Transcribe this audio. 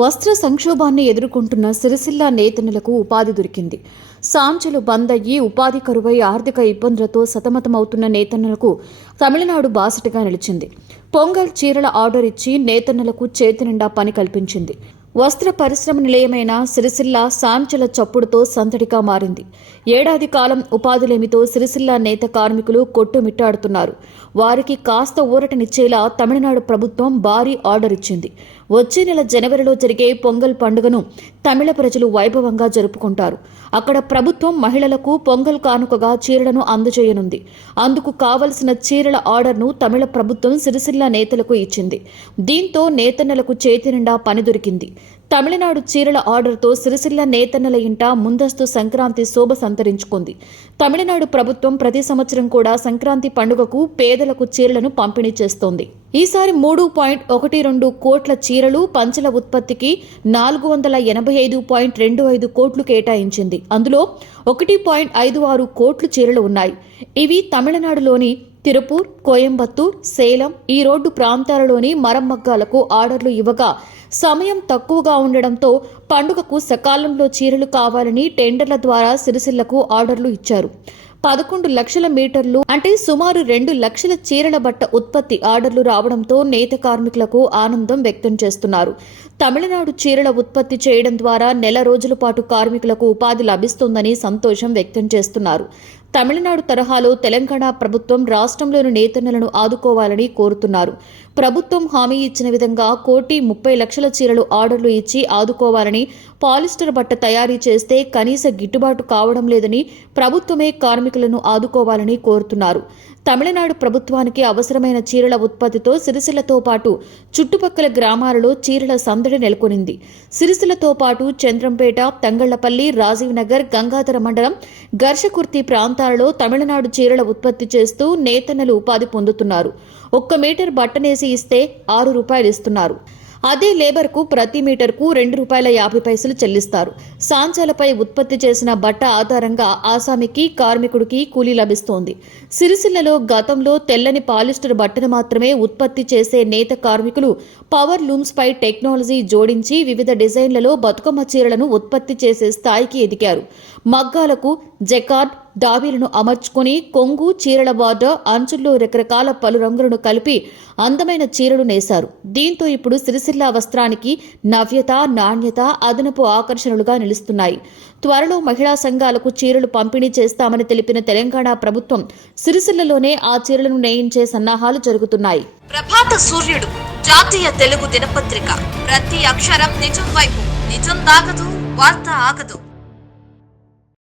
వస్త్ర సంక్షోభాన్ని ఎదుర్కొంటున్న సిరిసిల్ల నేతన్నలకు ఉపాధి దొరికింది. సాంచలు బంద్ అయ్యి ఉపాధి కరువై ఆర్థిక ఇబ్బందులతో సతమతమవుతున్న నేతన్నలకు తమిళనాడు బాసటగా నిలిచింది. పొంగల్ చీరల ఆర్డర్ ఇచ్చి నేతన్నలకు చేతినిండా పని కల్పించింది. వస్త్ర పరిశ్రమ నిలయమైన సిరిసిల్ల సాంచల చప్పుడుతో సందడిగా మారింది. ఏడాది కాలం ఉపాధులేమితో సిరిసిల్ల నేత కార్మికులు కొట్టుమిట్టాడుతున్నారు. వారికి కాస్త ఊరటనిచ్చేలా తమిళనాడు ప్రభుత్వం భారీ ఆర్డర్ ఇచ్చింది. వచ్చే నెల జనవరిలో జరిగే పొంగల్ పండుగను తమిళ ప్రజలు వైభవంగా జరుపుకుంటారు. అక్కడ ప్రభుత్వం మహిళలకు పొంగల్ కానుకగా చీరలను అందజేయనుంది. అందుకు కావలసిన చీరల ఆర్డర్ను తమిళ ప్రభుత్వం సిరిసిల్ల నేతలకు ఇచ్చింది. దీంతో నేతన్నలకు చేతినిండా పని దొరికింది. తమిళనాడు చీరల ఆర్డర్తో సిరిసిల్ల నేతన్నల ఇంట ముందస్తు సంక్రాంతి శోభ సంతరించుకుంది. తమిళనాడు ప్రభుత్వం ప్రతి సంవత్సరం కూడా సంక్రాంతి పండుగకు పేదలకు చీరలను పంపిణీ చేస్తోంది. ఈసారి 3.12 కోట్ల చీరలు, పంచల ఉత్పత్తికి 485.25 కోట్లు కేటాయించింది. అందులో 1.56 కోట్లు చీరలు ఉన్నాయి. ఇవి తమిళనాడులోని తిరుపూర్, కోయంబత్తూర్, సేలం, ఈ రోడ్డు ప్రాంతాలలోని మరమ్మగ్గాలకు ఆర్డర్లు ఇవ్వగా సమయం తక్కువగా ఉండడంతో పండుగకు సకాలంలో చీరలు కావాలని టెండర్ల ద్వారా సిరిసిల్లకు ఆర్డర్లు ఇచ్చారు. 11 లక్షల మీటర్లు అంటే సుమారు 2 లక్షల చీరల బట్ట ఉత్పత్తి ఆర్డర్లు రావడంతో నేత కార్మికులకు ఆనందం వ్యక్తం చేస్తున్నారు. తమిళనాడు చీరల ఉత్పత్తి చేయడం ద్వారా నెల రోజుల పాటు కార్మికులకు ఉపాధి లభిస్తుందని సంతోషం వ్యక్తం చేస్తున్నారు. తమిళనాడు తరహాలో తెలంగాణ ప్రభుత్వం రాష్ట్రంలోని నేతన్నలను ఆదుకోవాలని కోరుతున్నారు. ప్రభుత్వం హామీ ఇచ్చిన విధంగా 1,30,00,000 చీరలు ఆర్డర్లు ఇచ్చి ఆదుకోవాలని, పాలిస్టర్ బట్ట తయారీ చేస్తే కనీస గిట్టుబాటు కావడం లేదని ప్రభుత్వమే కార్మికులను ఆదుకోవాలని కోరుతున్నారు. తమిళనాడు ప్రభుత్వానికి అవసరమైన చీరల ఉత్పత్తితో సిరిసిల్లతో పాటు చుట్టుపక్కల గ్రామాలలో చీరల సందడి నెలకొనింది. సిరిసిల్లతో పాటు చంద్రంపేట, తంగళ్లపల్లి, రాజీవ్ నగర్, గంగాధర మండలం, ఘర్షకుర్తి ప్రాంతాలలో తమిళనాడు చీరల ఉత్పత్తి చేస్తూ నేతన్నలు ఉపాధి పొందుతున్నారు. 1 మీటర్ బట్టనేసి ఇస్తే 6 రూపాయలు ఇస్తున్నారు. అదే లేబర్కు ప్రతి మీటర్కు ₹2.50 చెల్లిస్తారు. సాంచాలపై ఉత్పత్తి చేసిన బట్ట ఆధారంగా ఆసామికి, కార్మికుడికి కూలీ లభిస్తోంది. సిరిసిల్లలో గతంలో తెల్లని పాలిస్టర్ బట్టను మాత్రమే ఉత్పత్తి చేసే నేత కార్మికులు పవర్ లూమ్స్ పై టెక్నాలజీ జోడించి వివిధ డిజైన్లలో బతుకమ్మ చీరలను ఉత్పత్తి చేసే స్థాయికి ఎదిగారు. మగ్గాలకు జకార్డ్, డాబీలను అమర్చుకుని కొంగు, చీరల బార్డర్, అంచుల్లో రకరకాల పలు రంగులను కలిపి అందమైన చీరలు నేశారు. దీంతో ఇప్పుడు సిరిసిల్ల వస్త్రానికి నవ్యత, నాణ్యత అదనపు ఆకర్షణలుగా నిలుస్తున్నాయి. త్వరలో మహిళా సంఘాలకు చీరలు పంపిణీ చేస్తామని తెలిపిన తెలంగాణ ప్రభుత్వం సిరిసిల్లలోనే ఆ చీరలను నేయించే సన్నాహాలు జరుగుతున్నాయి. ప్రభాత సూర్యుడు జాతీయ తెలుగు దినపత్రిక. ప్రతి అక్షరం నిజం వైపు. నిజం దాగదు, వార్త ఆగదు.